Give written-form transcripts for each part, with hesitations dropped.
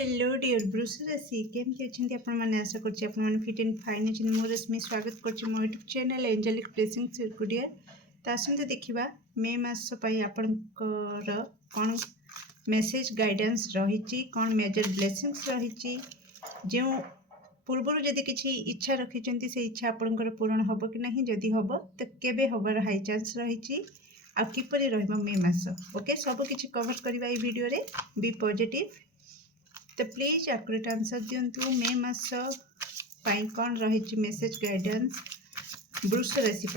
Hello dear वृष राशि केमती अच्छे आपण मैंने आशा करछि आपण मैंने फिट एंड फाइन अच्छे मो रश्मि स्वागत करछि मो यूट्यूब चैनल एंजेलिक ब्लेसिंग सर्कुडियर तो आसते देखा मे मास आपणकर कौन मेसेज गाइडेंस रही कौन मेजर ब्लेसिंग्स रही जो पूर्वर जदि किसी इच्छा रखिंट से इच्छा आपणकर पूरण हम कि ना जदि हम तो केबे हबार हाई चांस रही आ किपरि रहिबो मे मास ओके सब किछि कवर करबा ए वीडियो रे बी पॉजिटिव तो प्लीज एक्यूरेट आंसर दिंतु मे मास कौन रही मेसेज गाइडेंस वृष राशि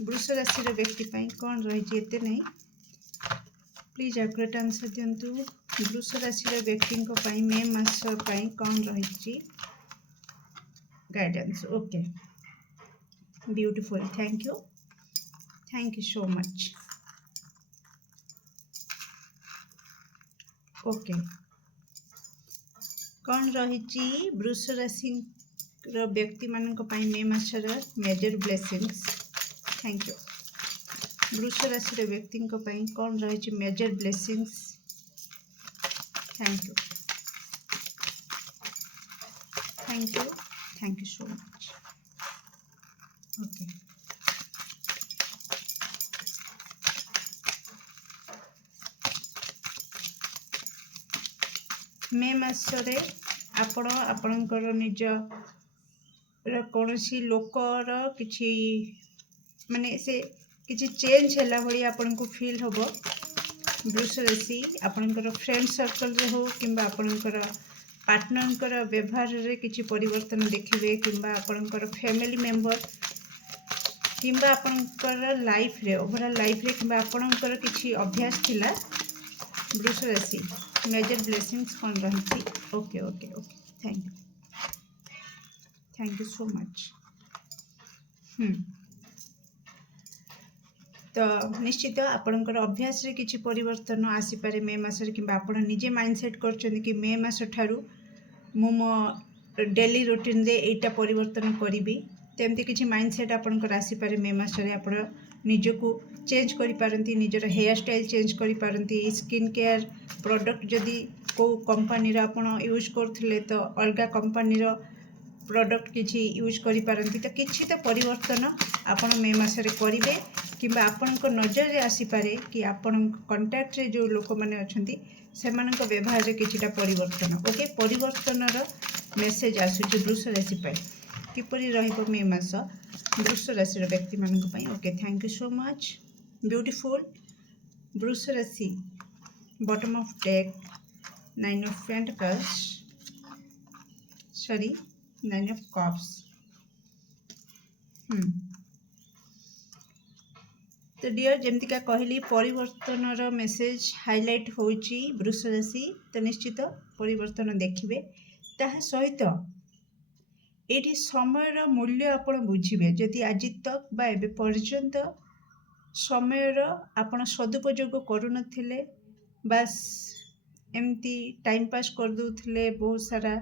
वृष राशि व्यक्ति कौन रही एते नहीं प्लीज एक्यूरेट आंसर दिंतु वृष राशि व्यक्ति मे मास कौन रही guidance okay beautiful thank you so much okay कौन रही वृष राशि व्यक्ति मानक मे मासर मेजर ब्लेसिंग्स थैंक यू वृष राशि व्यक्ति कौन रही major blessings thank you so much okay May मासरे आपण आपणकर निजर कौन लोकर किछि माने से किछि चेंज हैला भली आपन को फील होबो वृष राशि आपणकर फ्रेंड सर्कल रे हो किंबा आपणकर पार्टनरकर व्यवहार रे किछि परिवर्तन देखिबे किंबा आपणकर फैमिली मेंबर किंबा आपणकर लाइफ रे ओवरऑल लाइफ रे किंबा आपणकर किछि अभ्यास थिला वृष राशि मेजर ब्लेसिंग्स कौन रही okay okay okay thank you so much तो निश्चित आपणकर अभ्यास रे किछि परिवर्तन आसीपारे मे मासरे किंबा आपण निजे माइंडसेट करछन कि मे मास ठारू मो डेली रूटीन रे एटा परिवर्तन करिबी तेमती किछि माइंडसेट आपणकर आसीपारे मे मासरे आपण निजको चेंज करि पारंती निजर हेयर स्टाइल चेंज करि पारंती स्किन केयर प्रोडक्ट जदि को कंपनी रा आपण यूज करथिले तो अलगा कंपनी रो प्रोडक्ट किछि यूज करि पारंती तो किछि तो परिवर्तन आपण मे मासरे करिवे किंबा आपणको नजर रे आसी पारे कि आपण कांटेक्ट रे जो लोक माने अछंती सेमानक व्यवहार रे किछिटा परिवर्तन ओके परिवर्तन रो मेसेज आसुची वृष राशि पय किपरि रहिबो मे मास वृष राशि रो व्यक्ति मानक पय okay thank you so much beautiful वृष राशि bottom of deck 9 of Pentacles sorry 9 of Cups तो डियर जमती कहली परिवर्तन रो मेसेज हाइलाइट होची वृष राशि तो निश्चित परिवर्तन देखिबे ताहा सहित एठी समय रो मूल्य आपण बुझिबे जदि आज तक बा एबे पर्यंत समय रो आपण सदुपयोग करू नथिले बस एमती टाइम पास कर दूथिले बहुत सारा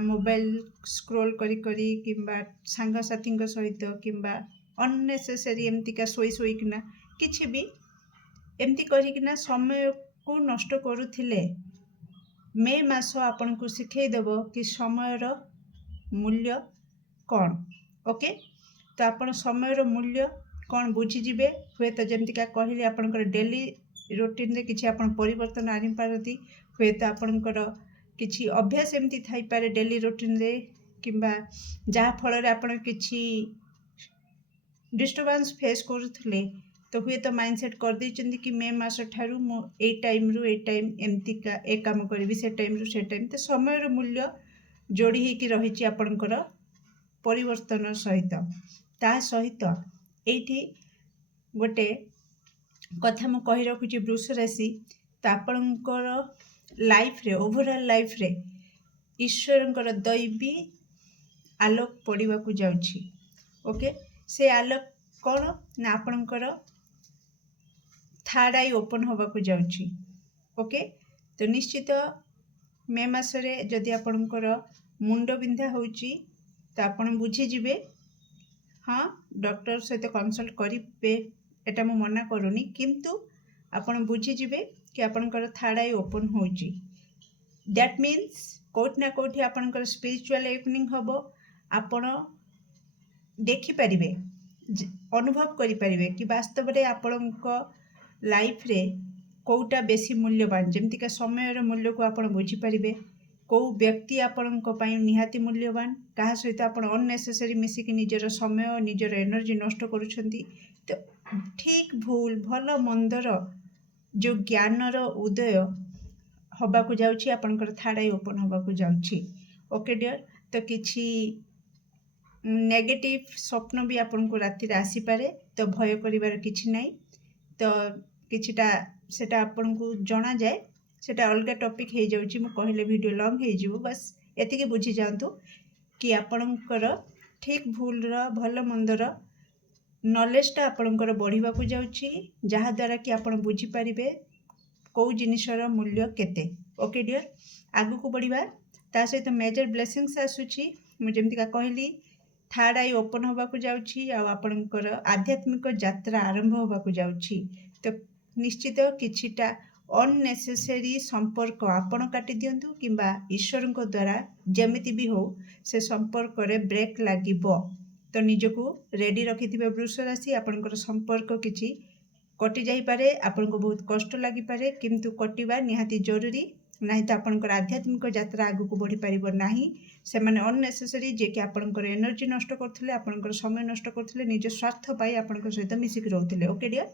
मोबाइल स्क्रोल करी करी किंबा सांग साथी सहित किंबा अननेसेसरी एमती का सोई किना किछि भी एमती करिकिना समय को नष्ट करूथिले मे मास आपन को सिखै देबो कि समय रो मूल्य कौन ओके तो आपन समय रो मूल्य कौन बुझी जिबे हुए तो जमती का कहली आपनकर डेली रूटीन रे किछि आपन परिवर्तन आनि पारती हुए तो आपनकर किछि अभ्यास एमती थाई पारे डेली रूटीन रे किंबा जहा फल रे आपन किछि डिस्टर्बेंस फेस करूथिले तो हुए तो माइंडसेट कर दैचंदी कि मे मास ठारू मो ए टाइम रु ए टाइम एमती का ए काम करबी से टाइम रु से टाइम तो समय रो मूल्य जोड़ी हे कि रहिछि आपनकर परिवर्तन सहित ता सहित एठी गोटे कथा मु कहि रखुछि वृष राशि तो आपनकर लाइफ रे ओवरऑल लाइफ रे ईश्वरंकर दैवी आलोक पड़िबा को जाउछि ओके से आलोक कौन ना आपनकर थर्ड आई ओपन होबा को जाउछि ओके तो निश्चित मे मासरे जदि आपनकर मुंड बिंधा होउछि तो आपण बुझी जिबे हाँ डॉक्टर सहित कंसल्ट करिवे एटा मु मना करूनी किंतु आपण बुझी जिबे कि आपनकर थर्ड आई ओपन होउछि दैट मीन्स कोठी ना कोठी आपणकर स्पिरिचुअल एवनिंग हम आपण देखिपारे अनुभव करें कि वास्तव में आपण लाइफ रे कौटा बेसी मूल्यवान जमतीका समय मूल्य को आप बुझीपारे कौ व्यक्ति आपण निहाती मूल्यवान क्या सहित आप अननेसेसरी मिसिकी निजर समय निजर एनर्जी नष्ट करुछंती। तो ठीक भूल भल मंदर जो ज्ञानर उदय हवा को जाउछि आपणकर थर्ड आई ओपन हवा को जाउछि। ओके डियर, तो किछि नेगेटिव स्वप्न भी आपन को राति रे आसी पारे, तो भय करिवार किछि नाही। तो किछिटा सेटा आपन को जणा जाए सेटा अलग टॉपिक हो जाउछि, मु कहले वीडियो लॉन्ग हो जिवो। बस एतिके बुझी जांतु कि आपणकर ठीक भूल रो भल मंदर नॉलेजटा आपणकर बढ़िबा को जाउछि, जहा द्वारा कि आपण बुझी पारिबे कौ जिनिसर मूल्य केते। ओके डियर, आगु को बढ़िबा। ता सहित मेजर ब्लेसिंग्स आसुछि, मु जेमतिका कहली थर्ड आई ओपन होगा को जाउछि आ आपणकर आध्यात्मिक यात्रा आरंभ होगा को जाउछि। तो निश्चित किछिटा अननेसेसरी संपर्क आपण काटी दियंतु किंबा ईश्वर को द्वारा जेमिति भी हो से संपर्क रे ब्रेक लागिबो। तो निजको रेडी रखिथिबे वृष राशि, आपणकर संपर्क किछि कटि जाई पारे, आपनको बहुत कष्ट लागि पारे, किंतु कटिबा निहाती जरूरी, नहीं तो आपणकर आध्यात्मिक यात्रा आगु को बढ़ी पारिबो नाही। से माने अननेसेसरी जे कि आपणकर एनर्जी नष्ट करथिले, आपणकर समय नष्ट करथिले, निज स्वार्थ पाई आपणकर सहित मिसिक रहथिले। ओके डियर,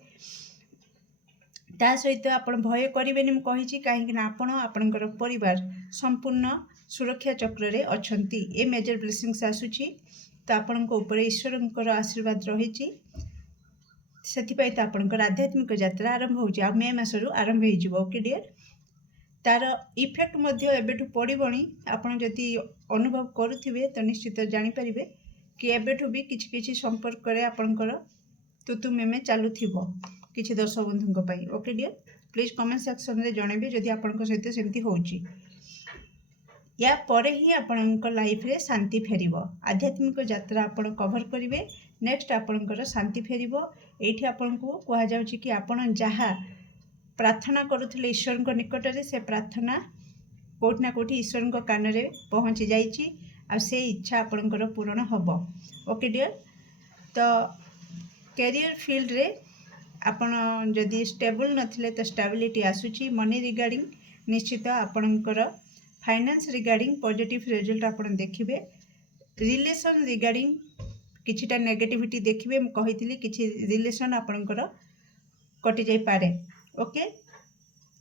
ता सहित आपण भय करेंगे मुझे कही कहीं आपण आपणकर परिवार संपूर्ण सुरक्षा चक्र रे अछंती। ए मेजर ब्लेसिंग्स आसुची, तो आपण ऊपर ईश्वर आशीर्वाद रही से आपणकर आध्यात्मिक यात्रा आरंभ हो मे मसरू आरंभ हो। ओके डियर, तार इफेक्ट मध्य एबेठु पड़बनी। आपण जदि अनुभव करुथिबे तो निश्चित जानिपारिबे कि एबेठु भी किछि किछि संपर्क रे आपणकर तुतु मेमे चालुथिबो किछि दर्शक बंधुंक पई। Okay dear, please comment section रे जणेबे जदि आपणक सहित सेमती होउची। या परे ही आपणक लाइफ रे शांति फेरिबो, आध्यात्मिक यात्रा आपण कवर करिवे, नेक्स्ट आपणकर शांति फेरिबो। एठी आपणको कहा जाउची कि आपण जहा प्रार्थना करुथिले ईश्वर को निकट रे से प्रार्थना कोठी ना कोठी ईश्वर को कान रे पहुँची जाइछि आ से इच्छा आपणकर पूर्ण हबो। ओके डियर, तो कैरियर फील्ड रे आपण जदि स्टेबल नथिले तो स्टेबिलिटी आसुची। मनी रिगार्डिंग निश्चित आपणकर फाइनेंस रिगार्डिंग पॉजिटिव रिजल्ट आपण देखिबे। रिलेशन रिगार्डिंग किछिटा नेगेटिविटी देखिबे, मु कहितली किछि रिलेशन आपणकर कटि जाई पारे। ओके,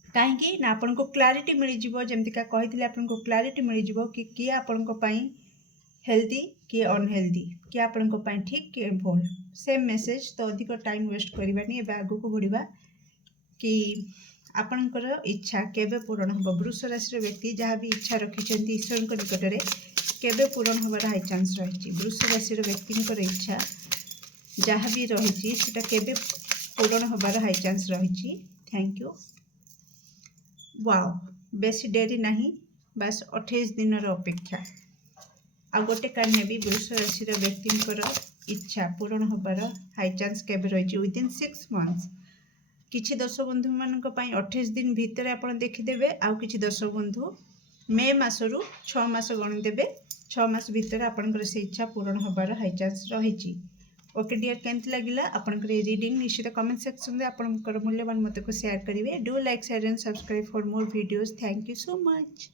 कहीं ना आपन को क्लारिटी मिल जिवो, जेमतिका कहितले आपन को क्लारिटी मिल जिवो कि किए आपन को पई हेल्दी किए अनहेल्दी, किए आपन को पई ठीक किए भूल। सेम मेसेज तो अधिक टाइम वेस्ट करबानी, एबे आगु को बढ़िबा कि आपनकर इच्छा केबे पूर्ण हो। वृष राशि व्यक्ति जहाँ भी इच्छा रखिछंती ईश्वर को निकट रे केबे पूर्ण होबार हाई चांस रही। वृष राशि व्यक्ति इच्छा जहाँ भी रही सेटा केबे पूर्ण होबार हाई चांस रही। Thank you. वाओ, बेसी डेरी नहीं, बस 28 दिन अपेक्षा। आ गोटे कारण भी वृष राशि व्यक्ति इच्छा पूर्ण होबार हाई चांस केबे रही विदिन 6 मंथ्स। किछि दर्शक बंधु मानक पई 28 दिन भितर आप देखिदेवे, आउ किछि दर्शक बंधु मे मासरू 6 मास गणी देवे, 6 मास भितर आपनकर से इच्छा पूर्ण होबार हाई चांस रही। ओके डियर, केमती लगिला आपनकर ये रीडिंग निश्चित कमेंट सेक्शन में आपनकर मूल्यवान मत को शेयर करेंगे। Do like share and subscribe for more videos. Thank you so much.